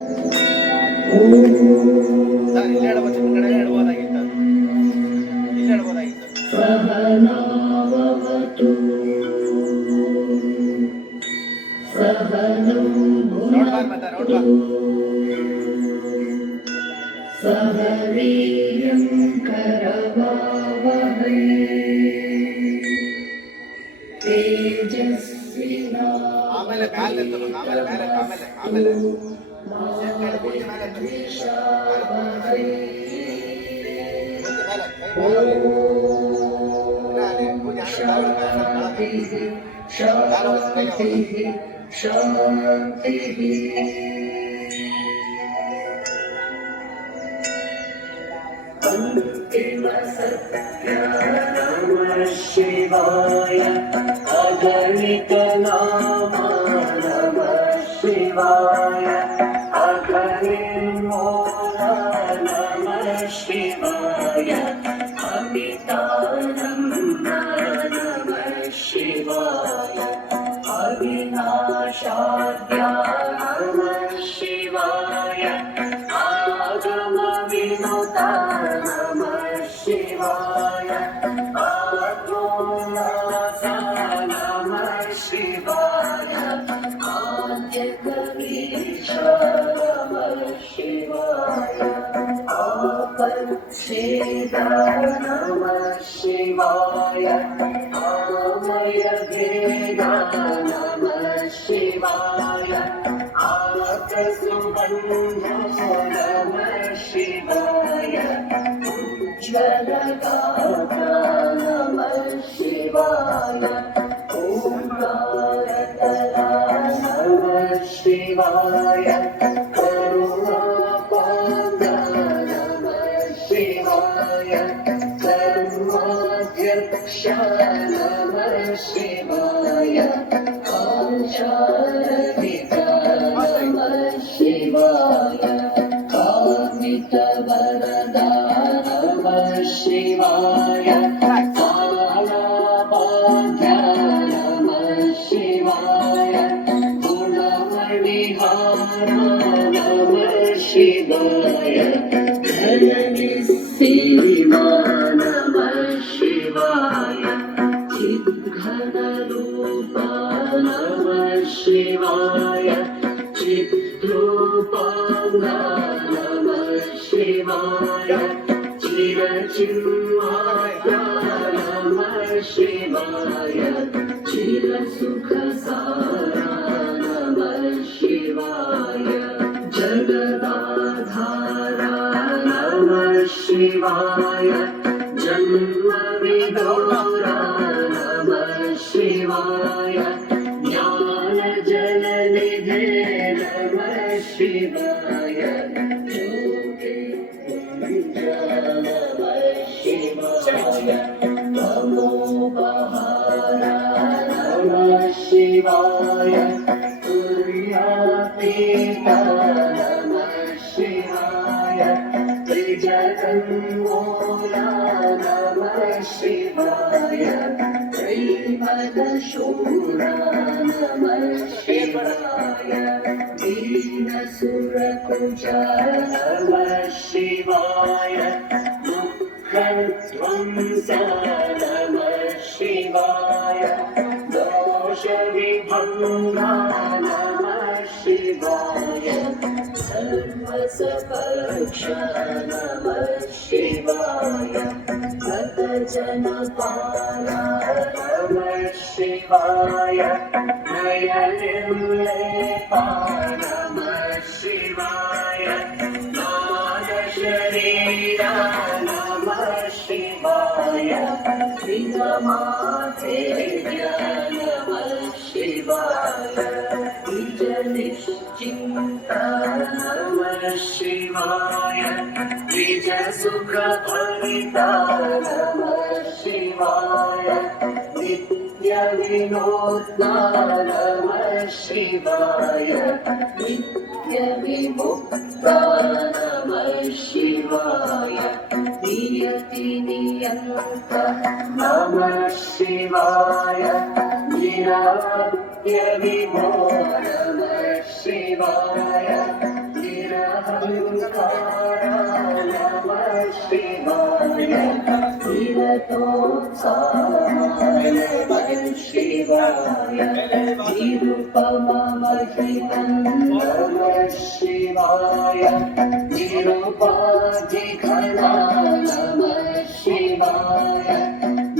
Sir ಇಲ್ಲಿ ಹೇಳ್ಬೋದು, ನಿಮ್ಮ ಕಡೆ ಹೇಳ್ಬೋದಾಗಿತ್ತು, ಇಲ್ಲಿ ಹೇಳ್ಬೋದಾಗಿತ್ತು. ಸಹನಾವವತು ಸಹನಂ ಭುನಕ್ತು ಸಹ ವೀರ್ಯಂ ಕರವಾವಹೈ ಆಮೇಲೆ ಮೇಲೆ ಆಮೇಲೆ ಶಾಂತಿಃ ಅಂತಿಮ ಸತ್ಯ ನಮಃ ಶಿವಾಯ ಅಗಣಿತ ನಾಮ ನಮಃ ಶಿವಾಯ ಅಗಣಿರ್ಮೂಲ ನಮಃ ಶಿವಾಯ ಅಮಿತಾನಂದ ನಮಃ ಶಿವಾಯ ಅವಿನಾಶಾದ್ಯ ನಮಃ ಶಿವಾಯ ಆಗಮ ವಿನುತ ನಮಃ ಶಿವಾಯ ಆತ್ಮೋಲ್ಲಾಸ ನಮಃ ಶಿವಾಯ ಆದ್ಯಕವೀಶ ನಮಃ ಶಿವಾಯ ಆಪಚ್ಛೇದ ನಮಃ ಶಿವಾಯ ಆಮಯ ಭೇದ ನಮಃ ಶಿವಾಯ ಆಕಸುಬಂಧೋ ನಮಃ ಶಿವಾಯ ಉಜ್ವಲಗಾತ್ರ ನಮಃ ಶಿವಾಯ ಓಂಕಾರತರ ನಮಃ ಶಿವಾಯ ಕರುಣಾಪಾದ ನಮಃ ಶಿವಾಯ ಕರ್ಮಾಧ್ಯಕ್ಷ ನಮಃ ಶಿವಾಯ ಕಾಂಚಾರಹಿತ ನಮಃ ಶಿವಾಯ ಕಾಮಿತ ವರದ ನಮಃ ಶಿವಾಯ ಕಾಲಾಬಾಧ್ಯ ನಮಃ ಶಿವಾಯ ಗುಣಮಣಿಹಾರ ನಮಃ ಶಿವಾಯ ಧನನಿಸ್ಸೀಮಾ ನಮಃ ಶಿವಾಯ ಚಿದ್ಘನರೂಪ ನಮಃ ಶಿವಾಯ ಚಿದ್ರೂಪಾಂಗ ನಮಃ ಶಿವಾಯ ಚಿರಚಿನ್ಮಾತ್ರ ನಮಃ ಶಿವಾಯ ಚಿರಸುಖಸಾರ ನಮಃ ಶಿವಾಯ ಜಗದಾಧಾರ ನಮಃ ಶಿವಾಯ ಜನ್ಮವಿದೂರ ನಮಃ ಶಿವಾಯ ಜ್ಞಾನಜಲನಿಧೇ ನಮಃ ಶಿವಾಯ ಜ್ಯೋತಿಪುಂಜ ನಮಃ ಶಿವಾಯ ತಮೋಪಹಾರ ನಮಃ ಶಿವಾಯ ತುರ್ಯಾತೀತ ನಮಃ ಶಿವಾಯ ತ್ರಿಜಗನ್ಮೂಲ ನಮಃ ಶಿವಾಯ ತ್ರೈಪದಶೂರ ನಮಃ ಶಿವಾಯ ದೀನಸುರಕುಜ ನಮಃ ಶಿವಾಯ ದುಃಖಧ್ವಂಸ ನಮಃ ಶಿವಾಯ ದೋಷವಿಭಂಗ ನಮಃ ಶಿವಾಯ ಸರ್ವಸಪಕ್ಷ ನಮಃ ಶಿವಾಯ ಭಕ್ತಜನಪಾಲ ನಮಃ ಶಿವಾಯ ನಯನಿರ್ಲೇಪ ನಮಃ ಶಿವಾಯ ನಾದಶರೀರ ನಮಃ ಶಿವಾಯ ನಿಗಮಾಧೇಯ ನಮಃ ಶಿವಾಯ ನಿಜನಿಶ್ಚಿಂತ ನಮಃ ಶಿವಾಯ ನಿಜ ಸುಖ ಫಲಿತ ನಮಃ ಶಿವಾಯ ನಿತ್ಯ ವಿನೋದ ನಮಃ ಶಿವಾಯ ನಿತ್ಯ ವಿಮುಕ್ತ ನಮಃ ಶಿವಾಯ ನಿಯತಿ ನಿಯಂತ ನಮಃ ಶಿವಾಯ ನಿರಾತ್ಯ ವಿಭೋ ನಮಃ ಶಿವಾಯ अहङ्कारा नमः शिवाय निरतोत्साहाय नमः शिवाय निरुपममहितं नमः शिवाय निरुपाधिघना नमः शिवाय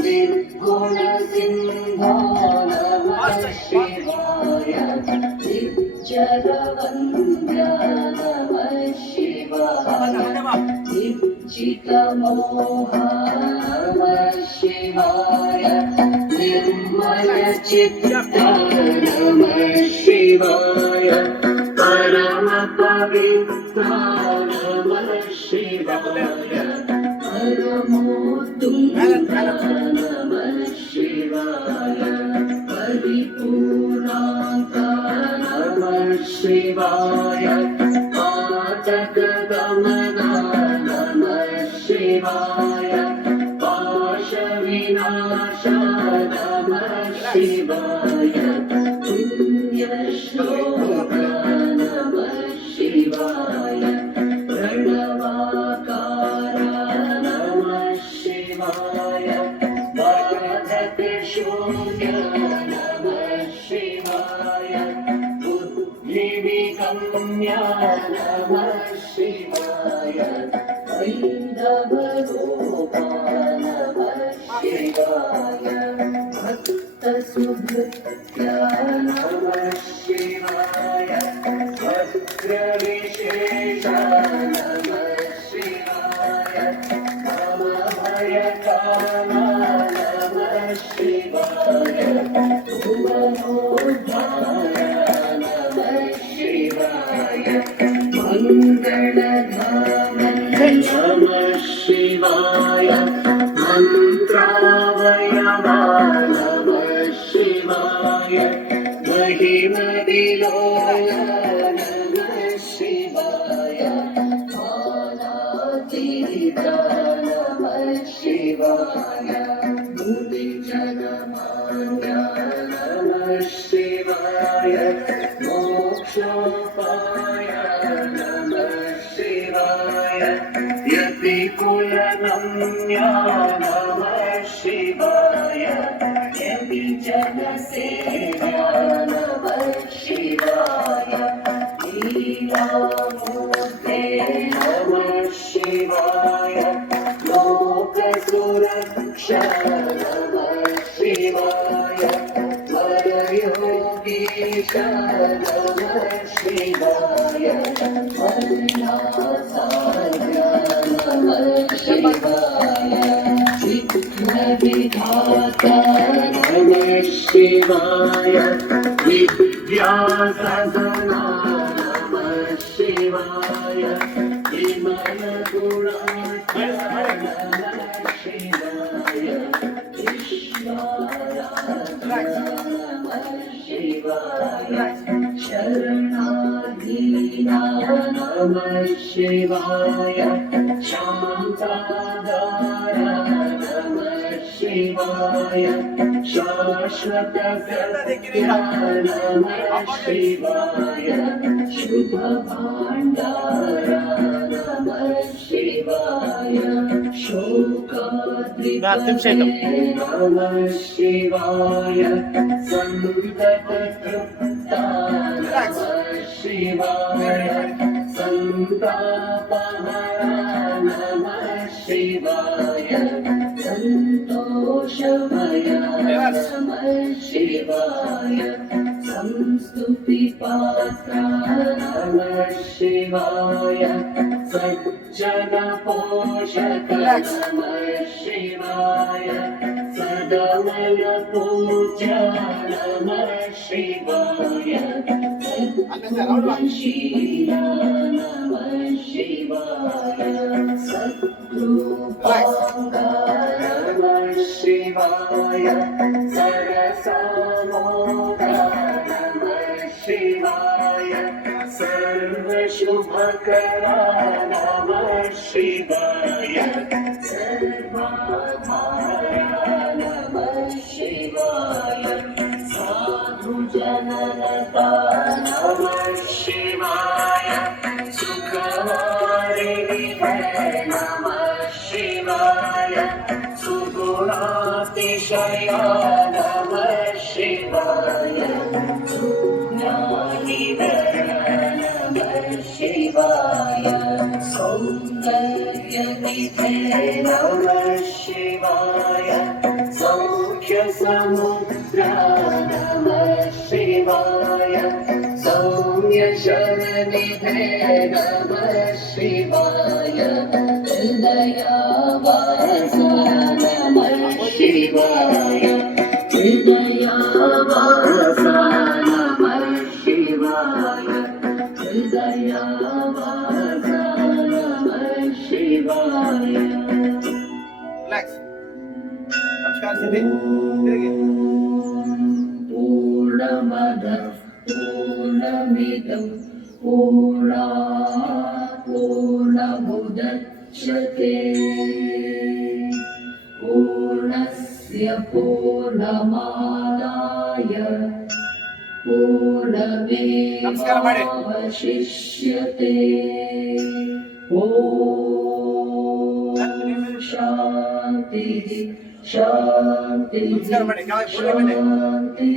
निर्गुणसिंहो नमः शिवाय नित्यरवन्द्य नमः शिवाय निर्जितमोह नमः शिवाय निर्मलचित्त नमः शिवाय परमपवित्र नमः शिवाय परमोत्तुङ्ग नमः शिवाय परिपूर्णान्त नमः शिवाय पातकगमन नमः शिवाय पाशविनाश नमः शिवाय पुण्यश्लोक नमः शिवाय प्रणवाकार नमः शिवाय बाधकशून्य नमः शिवाय बुद्धिविगम्य नमः शिवाय वैन्दवरूप नमः शिवाय भक्तसुभृत्य नमः शिवाय भद्रविशेष नमः शिवाय भयकाल नमः शिवाय भुवनोद्धार नमः शिवाय मङ्गलधाम नमः शिवाय मन्त्रावयवा नमः शिवाय महिमविलोल नमः शिवाय मालातीत नमः शिवाय मुनिजनमान्य नमः शिवाय मोक्षोपाय नमः शिवाय यतिकुलनम्य नमः शिवाय यतिजनसेव्या नमः शिवाय लीलामूर्ते नमः शिवाय लोकसुरक्षा नमः शिवाय वरयोगीश नमः शिवाय वरदासाय नमः शिवाय विघ्नविधाता नमः शिवाय विद्यासदना नमः शिवाय विमलगुणाढ्य नमः शिवाय विश्वाराध्य नमः शिवाय शरणाधीना नमः शिवाय शान्ताधार नमः शिवाय शाश्वतसत्य नमः शिवाय शुभभाण्डार नमः शिवाय शोकाद्रिपते नमः शिवाय सन्तततृप्ता नमः शिवाय सन्तापहरा नमः शिवाय सन्तोषमय नमः शिवाय संस्तुतिपात्रा नमः शिवाय सज्जनपोषक नमः शिवाय सदमयपूज्य नमः शिवाय सद्गुणशील नमः शिवाय सद्रूपाङ्ग नमः शिवाय सरसामोद नमः शिवाय सर्वशुभकरा नमः शिवाय सर्वाधारा नमः शिवाय साधुजननता नमः शिवाय सुख ಶಿವಾಯ ಸೌಂದರ್ಯನಿಧೇ ನಮಃ ಶಿವಾಯ ಸೌಖ್ಯ ಸಮುದ್ರ ನಮಃ ಶಿವಾಯ ಸೌಮ್ಯ ಶರಣಿಧೇ ನಮಃ ಶಿವಾಯ ಹೃದಯಾವಾಸ ನಮಃ ಶಿವಾಯ ಹೃದಯಾವಾಸ ನಮಃ ಶಿವಾಯ ಹೃದಯಾವಾಸ ನಮಃ ಶಿವಾಯ ರಿಲ್ಯಾಕ್ಸ್. ನಮಸ್ಕಾರ ಸಿದ್ಧಿ. ತಿರುಗಿ. ಪೂರ್ಣಮದ ಪೂರ್ಣಮಿದಂ ಪೂರ್ಣಾತ್ ಪೂರ್ಣಮುದಚ್ಯತೆ ಪೂರ್ಣಸ್ಯ ಪೂರ್ಣಮಾದಾಯ ನಮಸ್ಕಾರ ಮಾಡಿ. ಪೂರ್ಣಮೇವಾವಶಿಷ್ಯತೆ ಓಂ ಶಾಂತಿ ಶಾಂತಿ ನಮಸ್ಕಾರ ಮಾಡಿ. ಕೆಳಗೆ ಕೂತ್ಕೊಳ್ಳಿ ಬನ್ನಿ. ಶಾಂತಿ